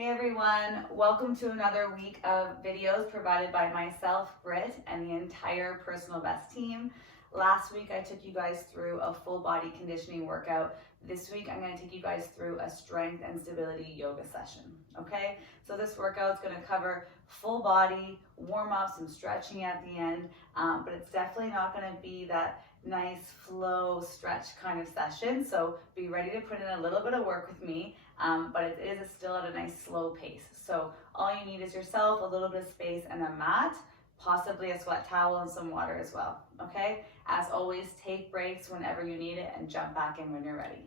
Hey everyone, welcome to another week of videos provided by myself, Britt, and the entire Personal Best team. Last week I took you guys through a full body conditioning workout. This week I'm going to take you guys through a strength and stability yoga session, okay? So this workout is going to cover full body, warm up, some stretching at the end, but it's definitely not going to be that nice flow stretch kind of session. So be ready to put in a little bit of work with me, but it is still at a nice slow pace. So all you need is yourself, a little bit of space, and a mat, possibly a sweat towel and some water as well, okay? As always, take breaks whenever you need it and jump back in when you're ready.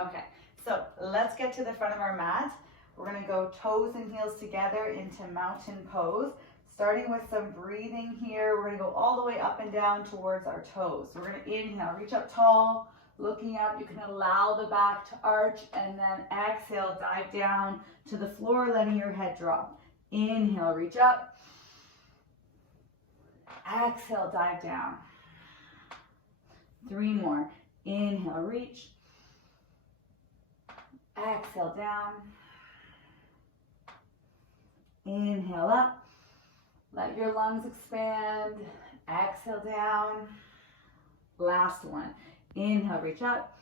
Okay, so let's get to the front of our mat. We're gonna go toes and heels together into mountain pose. Starting with some breathing here, we're gonna go all the way up and down towards our toes. So we're gonna inhale, reach up tall, looking up. You can allow the back to arch, and then exhale, dive down to the floor, letting your head drop. Inhale, reach up. Exhale, dive down. 3 more. Inhale, reach. Exhale, down. Inhale up. Let your lungs expand. Exhale down. Last one. Inhale, reach up.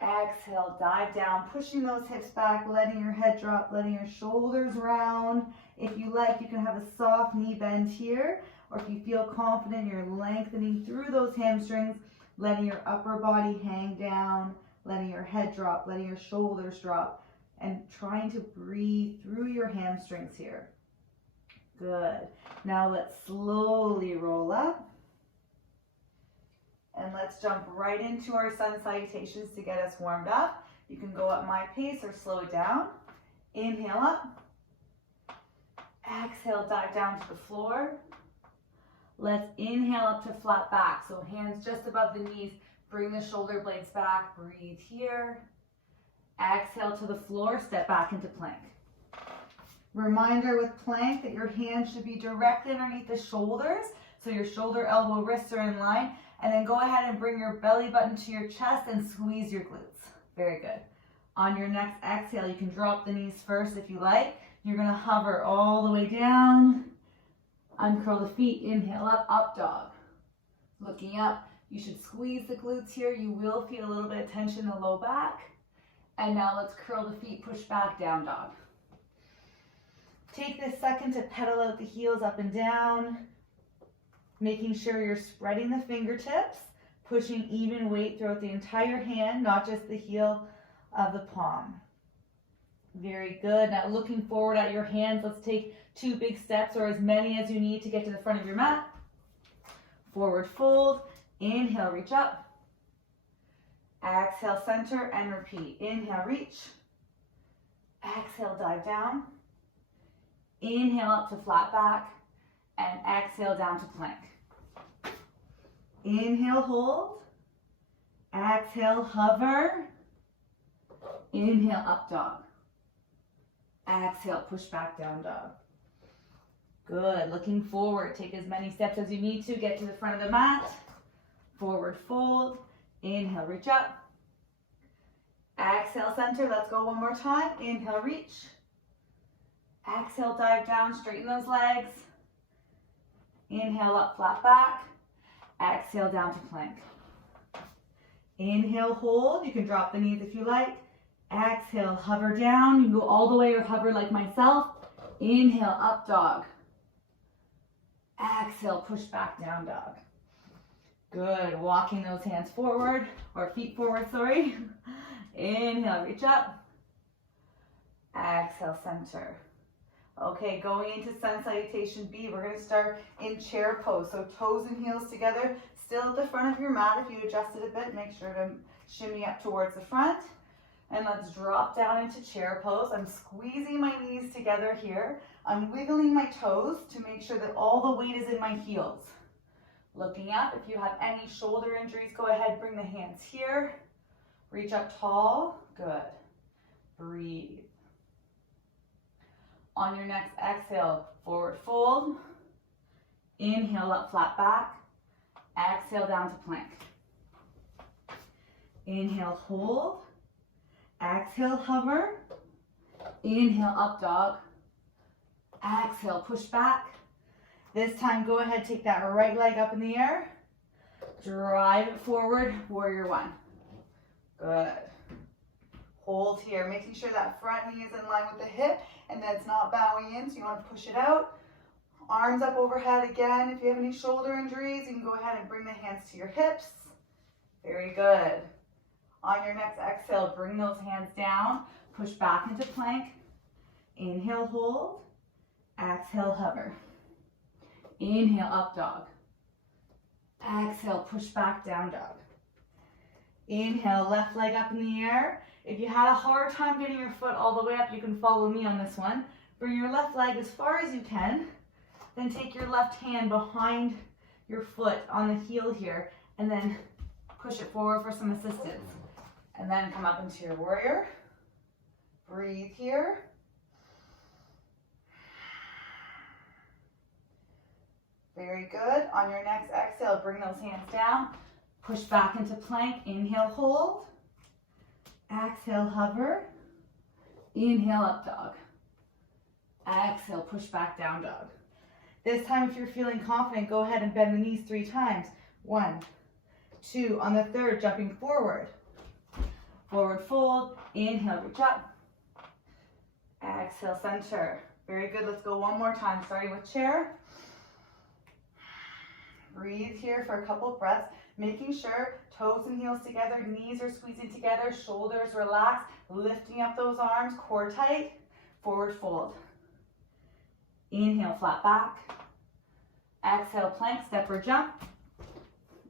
Exhale, dive down, pushing those hips back, letting your head drop, letting your shoulders round. If you like, you can have a soft knee bend here, or if you feel confident, you're lengthening through those hamstrings, letting your upper body hang down, letting your head drop, letting your shoulders drop, and trying to breathe through your hamstrings here. Good. Now let's slowly roll up. And let's jump right into our sun salutations to get us warmed up. You can go at my pace or slow it down. Inhale up. Exhale, dive down to the floor. Let's inhale up to flat back. So hands just above the knees. Bring the shoulder blades back. Breathe here. Exhale to the floor. Step back into plank. Reminder with plank that your hands should be directly underneath the shoulders. So your shoulder, elbow, wrists are in line. And then go ahead and bring your belly button to your chest and squeeze your glutes. Very good. On your next exhale, you can drop the knees first if you like. You're going to hover all the way down. Uncurl the feet. Inhale up, up dog. Looking up, you should squeeze the glutes here. You will feel a little bit of tension in the low back. And now let's curl the feet, push back, down dog. Take this second to pedal out the heels up and down. Making sure you're spreading the fingertips, pushing even weight throughout the entire hand, not just the heel of the palm. Very good. Now looking forward at your hands, let's take 2 big steps or as many as you need to get to the front of your mat. Forward fold. Inhale, reach up. Exhale, center and repeat. Inhale, reach. Exhale, dive down. Inhale up to flat back. And exhale down to plank. Inhale, hold. Exhale, hover. Inhale, up dog. Exhale, push back, down dog. Good. Looking forward. Take as many steps as you need to. Get to the front of the mat. Forward fold. Inhale, reach up. Exhale, center. Let's go one more time. Inhale, reach. Exhale, dive down. Straighten those legs. Inhale up, flat back. Exhale down to plank. Inhale, hold. You can drop the knees if you like. Exhale, hover down. You can go all the way or hover like myself. Inhale, up dog. Exhale, push back, down dog. Good. Walking those hands forward, or feet forward, sorry. Inhale, reach up. Exhale, center. Okay, going into sun salutation B, we're going to start in chair pose. So toes and heels together, still at the front of your mat. If you adjust it a bit, make sure to shimmy up towards the front. And let's drop down into chair pose. I'm squeezing my knees together here. I'm wiggling my toes to make sure that all the weight is in my heels. Looking up, if you have any shoulder injuries, go ahead, bring the hands here. Reach up tall. Good. Breathe. On your next exhale, forward fold. Inhale up, flat back. Exhale down to plank. Inhale, hold. Exhale, hover. Inhale, up dog. Exhale, push back. This time, go ahead, take that right leg up in the air. Drive it forward, warrior one. Good. Hold here, making sure that front knee is in line with the hip and that it's not bowing in, so you want to push it out. Arms up overhead again. If you have any shoulder injuries, you can go ahead and bring the hands to your hips. Very good. On your next exhale, bring those hands down. Push back into plank. Inhale, hold. Exhale, hover. Inhale, up dog. Exhale, push back, down dog. Inhale, left leg up in the air. If you had a hard time getting your foot all the way up, you can follow me on this one. Bring your left leg as far as you can. Then take your left hand behind your foot on the heel here, and then push it forward for some assistance. And then come up into your warrior. Breathe here. Very good. On your next exhale, bring those hands down. Push back into plank. Inhale, hold. Exhale, hover. Inhale, up dog. Exhale, push back, down dog. This time, if you're feeling confident, go ahead and bend the knees 3 times. 1, 2. On the third, jumping forward. Forward fold. Inhale, reach up. Exhale, center. Very good. Let's go one more time, starting with chair. Breathe here for a couple breaths, making sure toes and heels together, knees are squeezing together, shoulders relaxed, lifting up those arms, core tight, forward fold. Inhale, flat back. Exhale, plank, step or jump.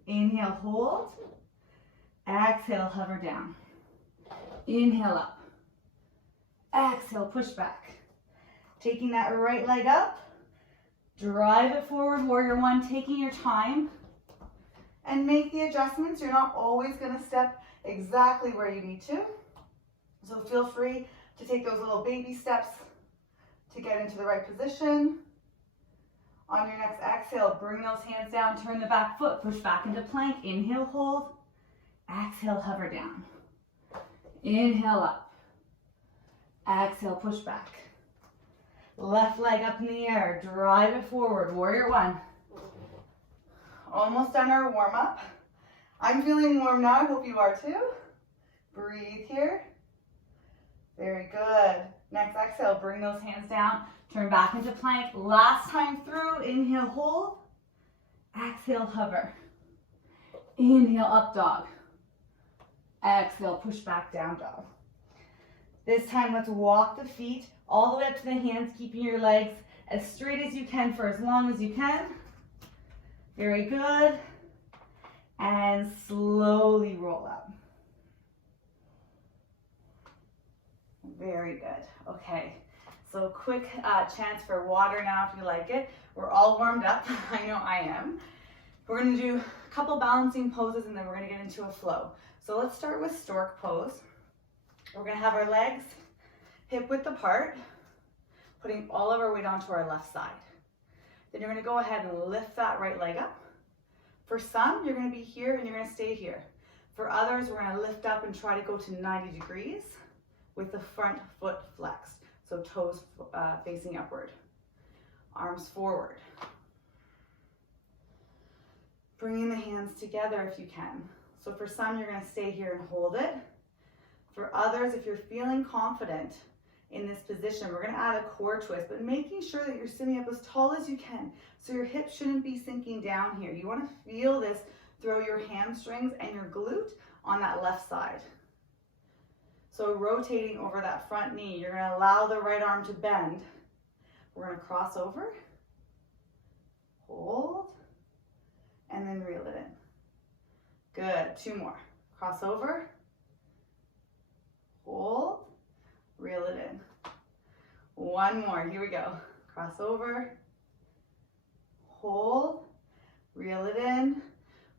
Inhale, hold. Exhale, hover down. Inhale, up. Exhale, push back. Taking that right leg up. Drive it forward, warrior one, taking your time. And make the adjustments. You're not always going to step exactly where you need to. So feel free to take those little baby steps to get into the right position. On your next exhale, bring those hands down, turn the back foot, push back into plank. Inhale, hold. Exhale, hover down. Inhale, up. Exhale, push back. Left leg up in the air, drive it forward, warrior one. Almost done our warm up. I'm feeling warm now, I hope you are too. Breathe here. Very good. Next exhale, bring those hands down, turn back into plank. Last time through, inhale, hold. Exhale, hover. Inhale, up dog. Exhale, push back, down dog. This time, let's walk the feet all the way up to the hands, keeping your legs as straight as you can for as long as you can. Very good. And slowly roll up. Very good. Okay, so quick chance for water now if you like it. We're all warmed up. I know I am. We're going to do a couple balancing poses and then we're going to get into a flow. So let's start with stork pose. We're going to have our legs hip width apart, putting all of our weight onto our left side. Then you're going to go ahead and lift that right leg up. For some, you're going to be here and you're going to stay here. For others, we're going to lift up and try to go to 90 degrees with the front foot flexed. So toes facing upward. Arms forward. Bringing the hands together if you can. So for some, you're going to stay here and hold it. For others, if you're feeling confident in this position, we're going to add a core twist, but making sure that you're sitting up as tall as you can. So your hips shouldn't be sinking down here. You want to feel this through your hamstrings and your glute on that left side. So rotating over that front knee, you're going to allow the right arm to bend. We're going to cross over, hold, and then reel it in. Good. 2 more. Cross over, hold, reel it in. 1 more. Here we go. Cross over, hold, reel it in.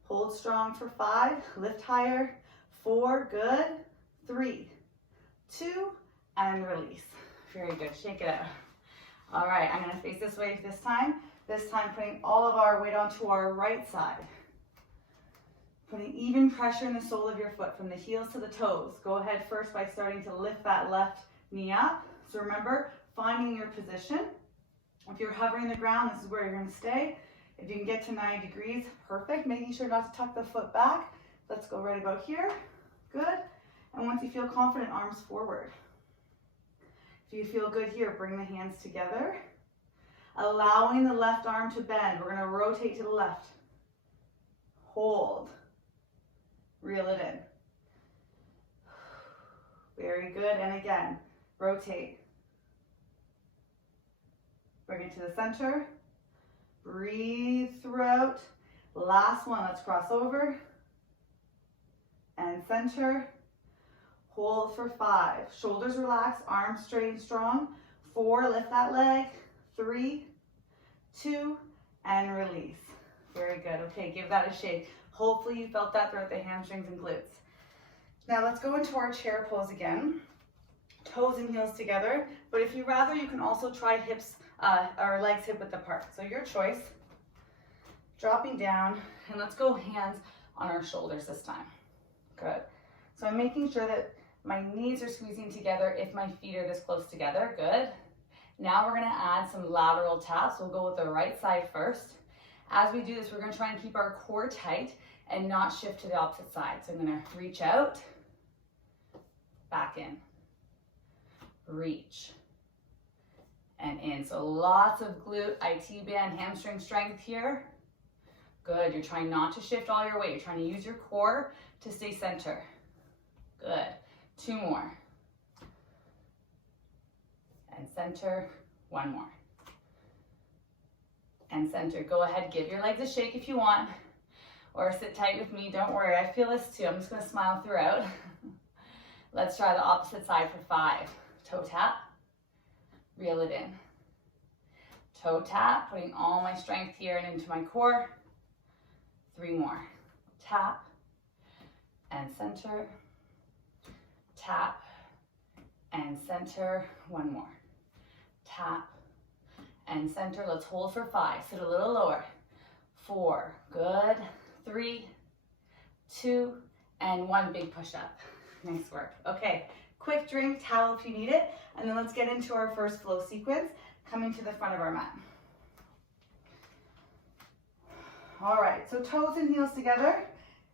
Hold strong for 5. Lift higher. 4. Good. 3, 2, and release. Very good. Shake it out. All right. I'm going to face this way this time. This time putting all of our weight onto our right side. Putting even pressure in the sole of your foot from the heels to the toes. Go ahead first by starting to lift that left knee up. So remember, finding your position. If you're hovering the ground, this is where you're going to stay. If you can get to 90 degrees, perfect. Making sure not to tuck the foot back. Let's go right about here. Good. And once you feel confident, arms forward. If you feel good here, bring the hands together. Allowing the left arm to bend. We're going to rotate to the left. Hold. Reel it in. Very good. And again, rotate. Bring it to the center. Breathe throughout. Last one, let's cross over. And center. Hold for 5. Shoulders relax, arms straight and strong. 4, lift that leg. 3, 2, and release. Very good. Okay, give that a shake. Hopefully you felt that throughout the hamstrings and glutes. Now let's go into our chair pose again. Toes and heels together, but if you rather, you can also try hips or legs hip width apart. So your choice. Dropping down, and let's go hands on our shoulders this time. Good. So I'm making sure that my knees are squeezing together if my feet are this close together. Good. Now we're going to add some lateral taps. We'll go with the right side first. As we do this, we're going to try and keep our core tight and not shift to the opposite side. So I'm going to reach out, back in, reach, and in. So lots of glute, IT band, hamstring strength here. Good. You're trying not to shift all your weight. You're trying to use your core to stay center. Good. 2 more. And center. 1 more. And center. Go ahead, give your legs a shake if you want, or sit tight with me. Don't worry, I feel this too. I'm just going to smile throughout. Let's try the opposite side for 5. Toe tap. Reel it in. Toe tap, putting all my strength here and into my core. 3 more. Tap and center. Tap and center. 1 more. Tap and center. Let's hold for 5. Sit a little lower. 4. Good. 3, 2, and 1. Big push up. Nice work. Okay. Quick drink, towel if you need it. And then let's get into our first flow sequence, coming to the front of our mat. All right, so toes and heels together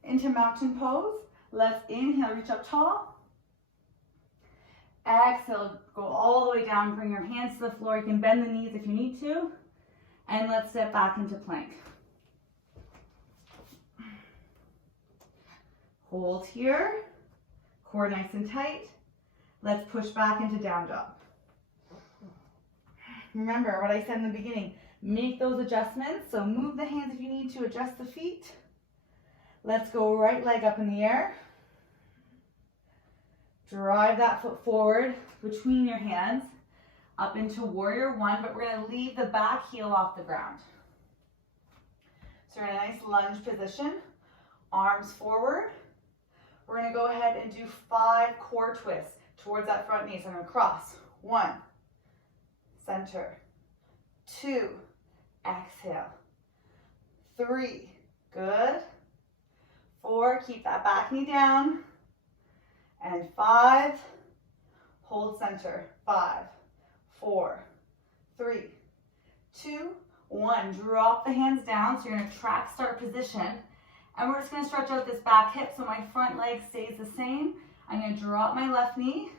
into mountain pose. Let's inhale, reach up tall. Exhale, go all the way down, bring your hands to the floor. You can bend the knees if you need to. And let's step back into plank. Hold here, core nice and tight. Let's push back into down dog. Remember what I said in the beginning, make those adjustments. So move the hands if you need to, adjust the feet. Let's go right leg up in the air. Drive that foot forward between your hands up into warrior 1, but we're going to leave the back heel off the ground. So we're in a nice lunge position, arms forward. We're going to go ahead and do 5 core twists towards that front knee. So I'm going to cross. 1, center. 2, exhale. 3, good. 4, keep that back knee down. And 5, hold center. 5, 4, 3, 2, 1. Drop the hands down. So you're in a track start position. And we're just going to stretch out this back hip so my front leg stays the same. I'm going to drop my left knee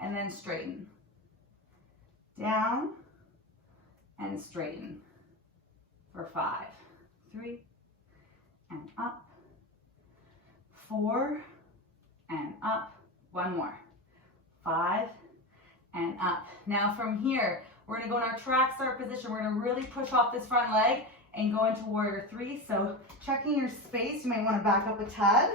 and then straighten. Down and straighten for 5, 3, and up, 4, and up. 1 more. 5, and up. Now from here, we're going to go in our track start position. We're going to really push off this front leg and go into warrior 3. So checking your space, you might want to back up a tad.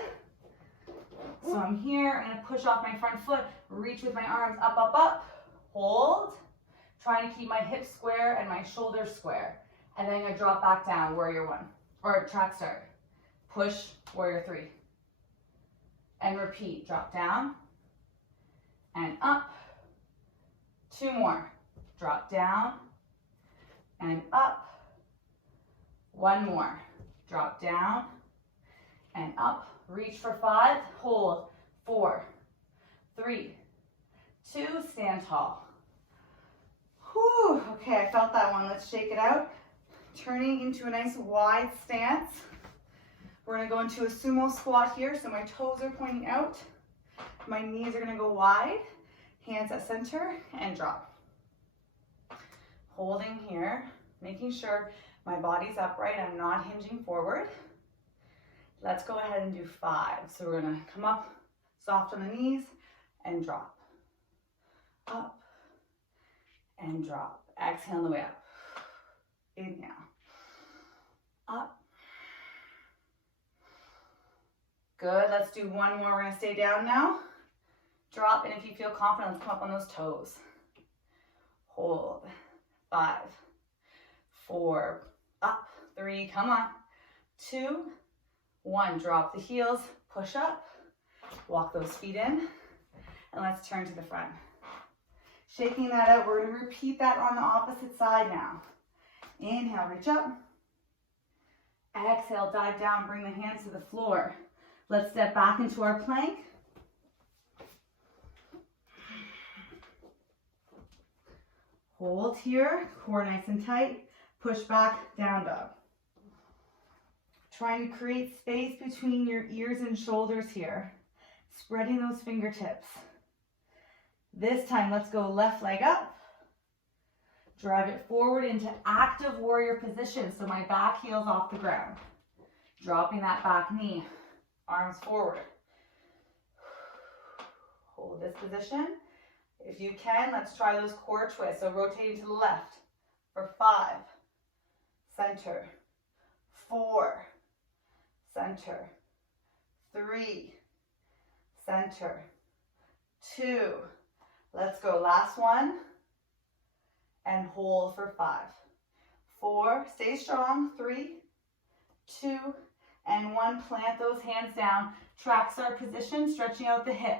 So I'm here, I'm going to push off my front foot, reach with my arms up, up, up, hold, trying to keep my hips square and my shoulders square. And then I'm going to drop back down, warrior 1, or track start. Push, warrior 3. And repeat, drop down and up. 2 more, drop down and up. 1 more, drop down and up. Reach for 5, hold. 4, 3, 2, stand tall. Whew, okay, I felt that one. Let's shake it out. Turning into a nice wide stance. We're gonna go into a sumo squat here, so my toes are pointing out. My knees are gonna go wide, hands at center, and drop. Holding here, making sure my body's upright, I'm not hinging forward. Let's go ahead and do 5. So we're gonna come up, soft on the knees, and drop. Up, and drop. Exhale on the way up. Inhale. Up. Good, let's do one more. We're gonna stay down now. Drop, and if you feel confident, let's come up on those toes. Hold. 5, 4, up. 3, come on. 2, 1, drop the heels, push up, walk those feet in, and let's turn to the front. Shaking that out, we're gonna repeat that on the opposite side now. Inhale, reach up. Exhale, dive down, bring the hands to the floor. Let's step back into our plank. Hold here, core nice and tight. Push back, down dog. Trying to create space between your ears and shoulders here. Spreading those fingertips. This time, let's go left leg up. Drive it forward into active warrior position, so my back heel's off the ground. Dropping that back knee, arms forward. Hold this position. If you can, let's try those core twists. So rotating to the left for 5, center, 4, center, 3, center, 2. Let's go, last one, and hold for 5, 4, stay strong, 3, 2, and 1. Plant those hands down, trackstar position, stretching out the hip.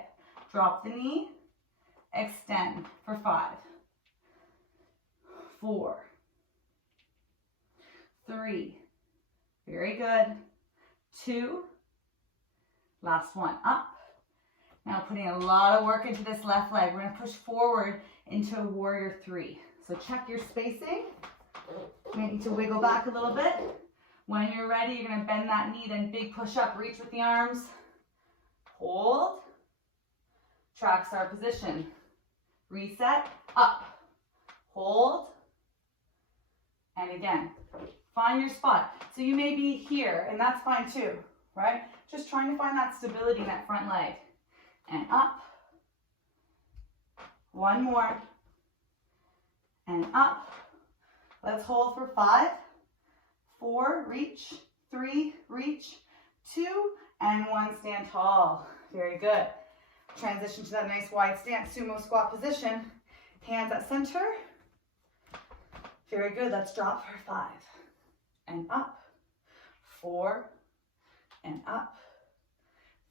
Drop the knee, extend for 5, 4, 3, very good, 2, last one, up. Now putting a lot of work into this left leg. We're gonna push forward into warrior 3. So check your spacing. You might need to wiggle back a little bit. When you're ready, you're gonna bend that knee, then big push up, reach with the arms. Hold. Trackstar position. Reset, up. Hold. And again, find your spot. So you may be here, and that's fine too, right? Just trying to find that stability in that front leg. And up. One more. And up. Let's hold for 5, 4, reach, 3, reach, 2, and 1, stand tall. Very good. Transition to that nice wide stance, sumo squat position. Hands at center. Very good. Let's drop for 5. And up. 4. And up.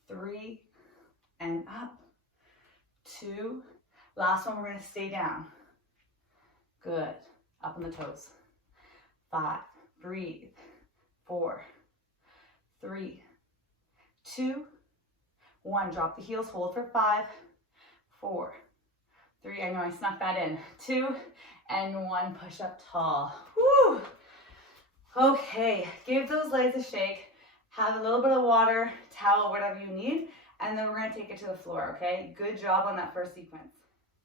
3. And up. 2. Last one, we're going to stay down. Good. Up on the toes. 5. Breathe. 4. 3. 2. 1. Drop the heels. Hold for 5. 4. 3. I know I snuck that in. 2. And 1. Push up tall. Woo! Okay. Give those legs a shake. Have a little bit of water, towel, whatever you need. And then we're going to take it to the floor, okay? Good job on that first sequence.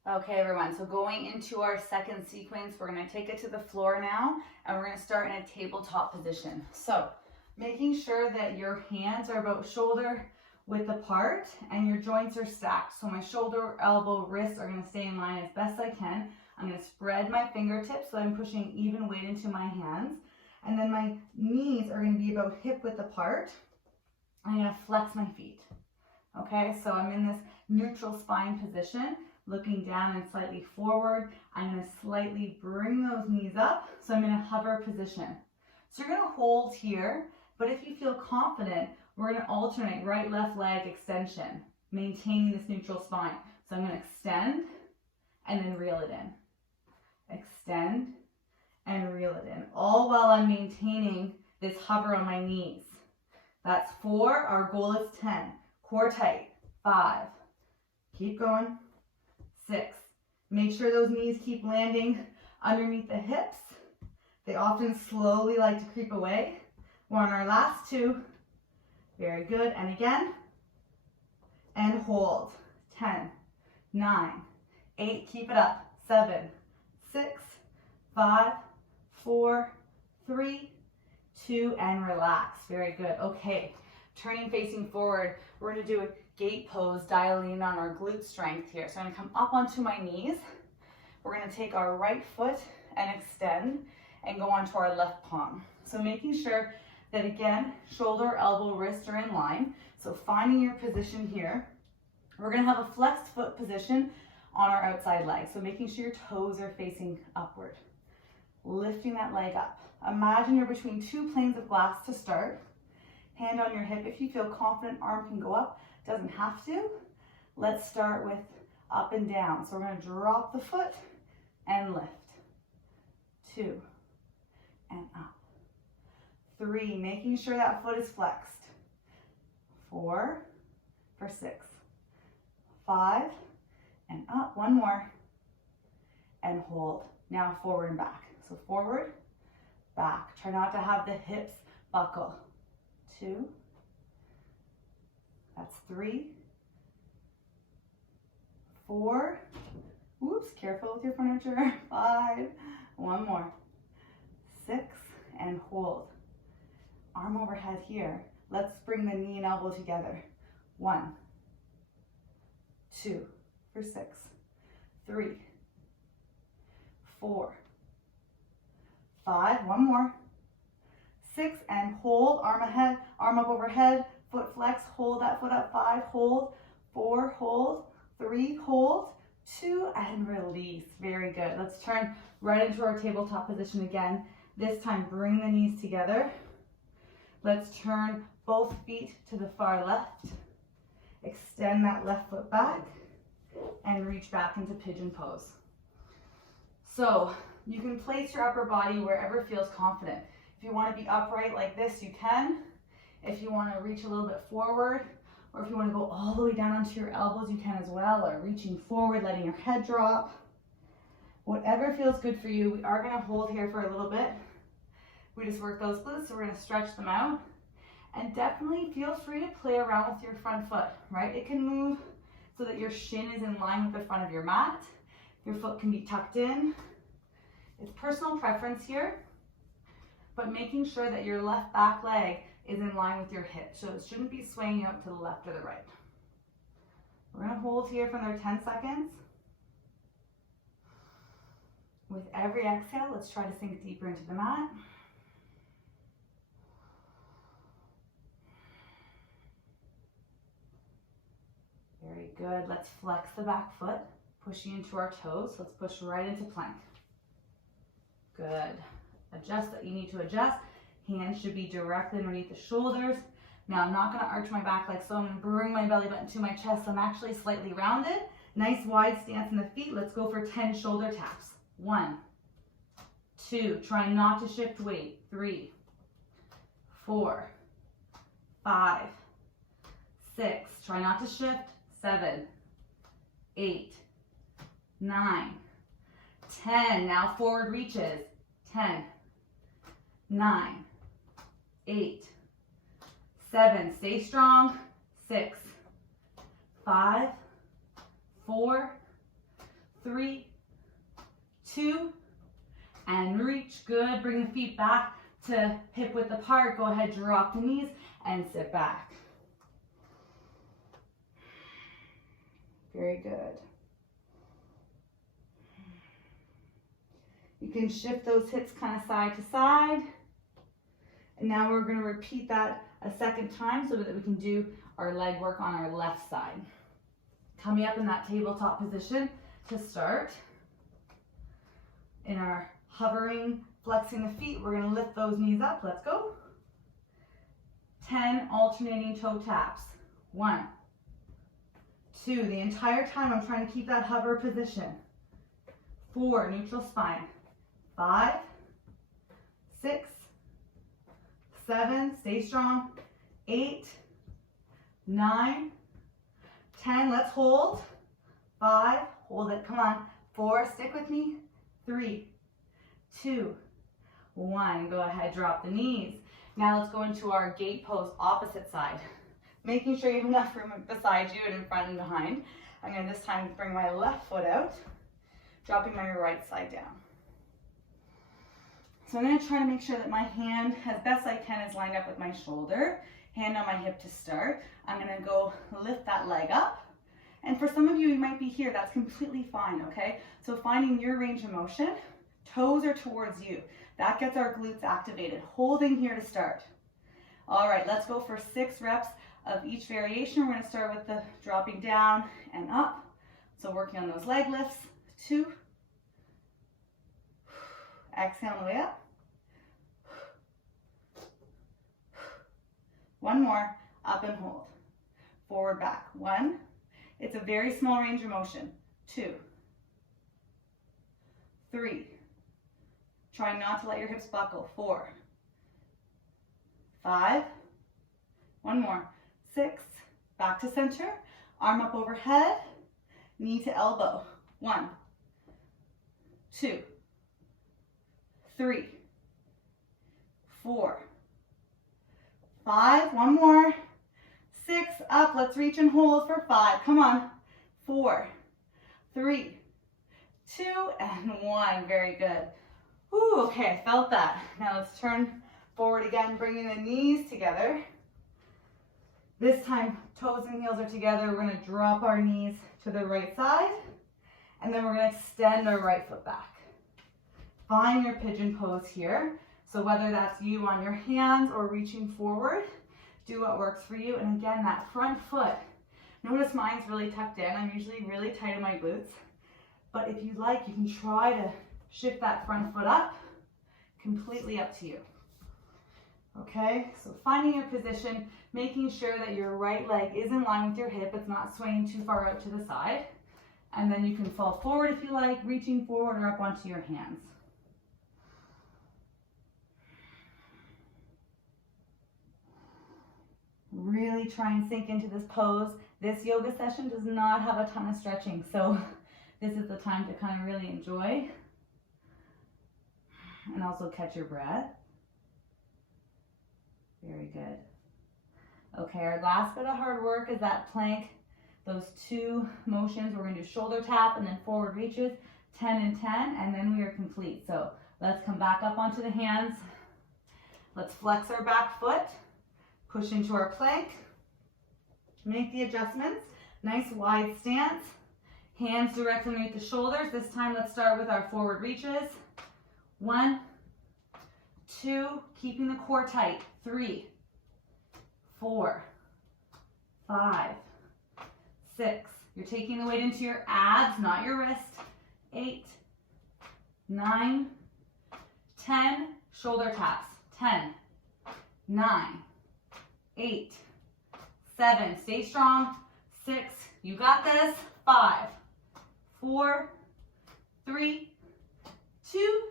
Okay, everyone, so going into our second sequence, we're going to take it to the floor now, and we're going to start in a tabletop position. So, making sure that your hands are about shoulder width apart, and your joints are stacked. So my shoulder, elbow, wrists are going to stay in line as best I can. I'm going to spread my fingertips so I'm pushing even weight into my hands. And then my knees are going to be about hip width apart. I'm going to flex my feet. Okay, so I'm in this neutral spine position, looking down and slightly forward. I'm going to slightly bring those knees up, so I'm in a hover position. So you're going to hold here, but if you feel confident, we're going to alternate right, left leg extension, maintaining this neutral spine. So I'm going to extend and then reel it in. Extend and reel it in, all while I'm maintaining this hover on my knees. That's 4. Our goal is 10. Core tight. 5. Keep going. 6. Make sure those knees keep landing underneath the hips. They often slowly like to creep away. We're on our last 2. Very good. And again. And hold. 10, 9, 8. Keep it up. 7, 6, 5, 4, 3, 2, and relax. Very good. Okay. Turning facing forward. We're going to do a gate pose, dialing in on our glute strength here. So I'm going to come up onto my knees. We're going to take our right foot and extend and go onto our left palm. So making sure that, again, shoulder, elbow, wrist are in line. So finding your position here. We're going to have a flexed foot position on our outside leg. So making sure your toes are facing upward. Lifting that leg up. Imagine you're between 2 planes of glass to start. Hand on your hip. If you feel confident, arm can go up. Doesn't have to. Let's start with up and down. So we're going to drop the foot and lift. 2 and up. 3, making sure that foot is flexed. 4 for 6. 5 and up. 1 more. And hold. Now forward and back. So forward, back. Try not to have the hips buckle. 2. That's 3. 4. Oops, careful with your furniture. 5. 1 more. 6 and hold. Arm overhead here. Let's bring the knee and elbow together. 1, 2 for 6. 3, 4, 5. 1 more. 6 and hold. Arm ahead, arm up overhead. Foot flex. Hold that foot up. 5. Hold. 4. Hold. 3. Hold. 2 and release. Very good. Let's turn right into our tabletop position again. This time, bring the knees together. Let's turn both feet to the far left. Extend that left foot back and reach back into pigeon pose. So you can place your upper body wherever feels confident. If you want to be upright like this, you can. If you want to reach a little bit forward, or if you want to go all the way down onto your elbows, you can as well, or reaching forward, letting your head drop. Whatever feels good for you. We are going to hold here for a little bit. We just work those glutes, so we're going to stretch them out. And definitely feel free to play around with your front foot, right? It can move so that your shin is in line with the front of your mat. Your foot can be tucked in. It's personal preference here, but making sure that your left back leg is in line with your hip. So it shouldn't be swaying out to the left or the right. We're going to hold here for another 10 seconds. With every exhale, let's try to sink deeper into the mat. Very good. Let's flex the back foot, pushing into our toes. Let's push right into plank. Good. Adjust that you need to adjust. Hands should be directly underneath the shoulders. Now I'm not going to arch my back leg, so I'm going to bring my belly button to my chest. So I'm actually slightly rounded. Nice wide stance in the feet. Let's go for 10 shoulder taps. 1, 2, try not to shift weight. 3, 4, 5, 6, try not to shift. 7, 8, 9, 10. Now forward reaches. 10, 9, 8, 7. Stay strong. 6, 5, 4, 3, 2, and reach. Good. Bring the feet back to hip width apart. Go ahead, drop the knees and sit back. Very good. You can shift those hips kind of side to side. And now we're going to repeat that a second time so that we can do our leg work on our left side. Coming up in that tabletop position to start. In our hovering, flexing the feet, we're going to lift those knees up. Let's go. 10 alternating toe taps. 1, 2, the entire time I'm trying to keep that hover position. 4, neutral spine. 5, 6, 7, stay strong. 8, 9, 10, let's hold. 5, hold it, come on. 4, stick with me. 3, 2, 1. Go ahead, drop the knees. Now let's go into our gate pose, opposite side. Making sure you have enough room beside you and in front and behind. I'm going to this time bring my left foot out, dropping my right side down. So I'm going to try to make sure that my hand, as best I can, is lined up with my shoulder. Hand on my hip to start. I'm going to go lift that leg up. And for some of you, you might be here. That's completely fine, okay? So finding your range of motion, toes are towards you. That gets our glutes activated. Holding here to start. All right, let's go for 6 reps of each variation. We're going to start with the dropping down and up. So working on those leg lifts. 2. Exhale on the way up. 1 more, up and hold. Forward, back. 1. It's a very small range of motion. 2. 3. Try not to let your hips buckle. 4. 5. 1 more. 6. Back to center. Arm up overhead. Knee to elbow. 1. 2. 3. 4. 5. 1 more. 6. Up. Let's reach and hold for 5. Come on. 4. 3. 2. And 1. Very good. Ooh, okay, I felt that. Now let's turn forward again, bringing the knees together. This time, toes and heels are together. We're going to drop our knees to the right side, and then we're going to extend our right foot back. Find your pigeon pose here. So whether that's you on your hands or reaching forward, do what works for you. And again, that front foot. Notice mine's really tucked in. I'm usually really tight in my glutes. But if you like, you can try to shift that front foot up. Completely up to you. Okay, so finding your position, making sure that your right leg is in line with your hip. It's not swaying too far out to the side. And then you can fall forward if you like, reaching forward or up onto your hands. Really try and sink into this pose. This yoga session does not have a ton of stretching, so this is the time to kind of really enjoy and also catch your breath. Very good. Okay, our last bit of hard work is that plank, those 2 motions. We're going to do shoulder tap and then forward reaches, 10 and 10, and then we are complete. So let's come back up onto the hands. Let's flex our back foot. Push into our plank, make the adjustments, nice wide stance, hands directly underneath the shoulders. This time let's start with our forward reaches. 1, 2, keeping the core tight. 3, 4, 5, 6. You're taking the weight into your abs, not your wrist. 8, 9, 10, shoulder taps. 10, 9, 8, 7, stay strong. 6, you got this. 5, 4, 3, 2,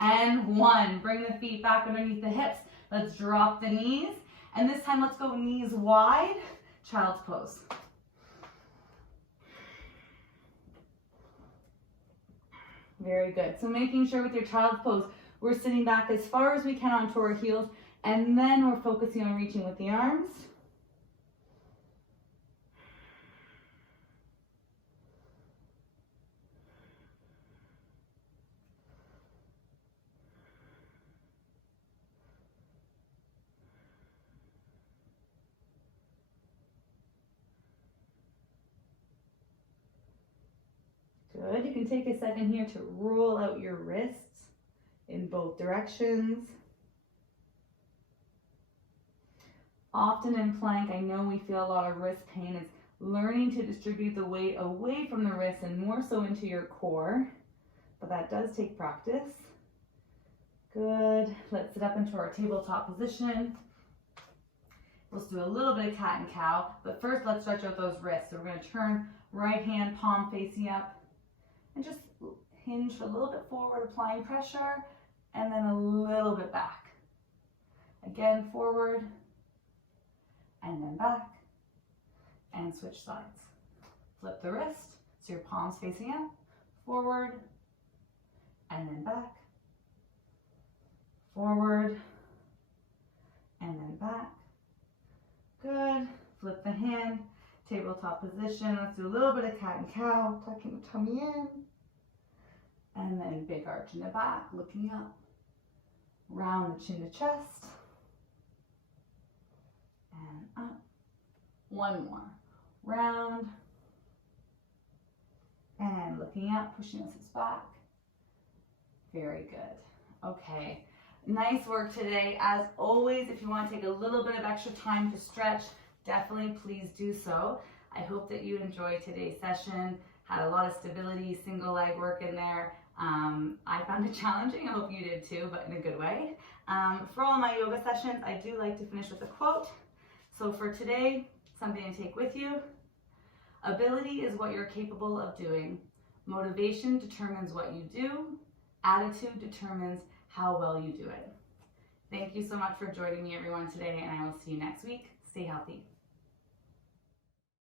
and 1. Bring the feet back underneath the hips. Let's drop the knees. And this time, let's go knees wide, child's pose. Very good. So making sure with your child's pose, we're sitting back as far as we can onto our heels, and then we're focusing on reaching with the arms. Good. You can take a second here to roll out your wrists in both directions. Often in plank, I know we feel a lot of wrist pain. It's learning to distribute the weight away from the wrist and more so into your core. But that does take practice. Good. Let's sit up into our tabletop position. Let's do a little bit of cat and cow. But first, let's stretch out those wrists. So we're going to turn right hand, palm facing up. And just hinge a little bit forward, applying pressure. And then a little bit back. Again, forward. And then back, and switch sides. Flip the wrist, So your palms facing up, forward, and then back, forward, and then back. Good. Flip the hand, tabletop position. Let's do a little bit of cat and cow, tucking the tummy in. And then big arch in the back, looking up. Round the chin to chest. And up. One more. Round. And looking up, pushing the hips back. Very good. Okay. Nice work today. As always, if you want to take a little bit of extra time to stretch, definitely please do so. I hope that you enjoyed today's session. Had a lot of stability, single leg work in there. I found it challenging. I hope you did too, but in a good way. For all my yoga sessions, I do like to finish with a quote. So for today, something to take with you. Ability is what you're capable of doing. Motivation determines what you do. Attitude determines how well you do it. Thank you so much for joining me, everyone, today, and I will see you next week. Stay healthy.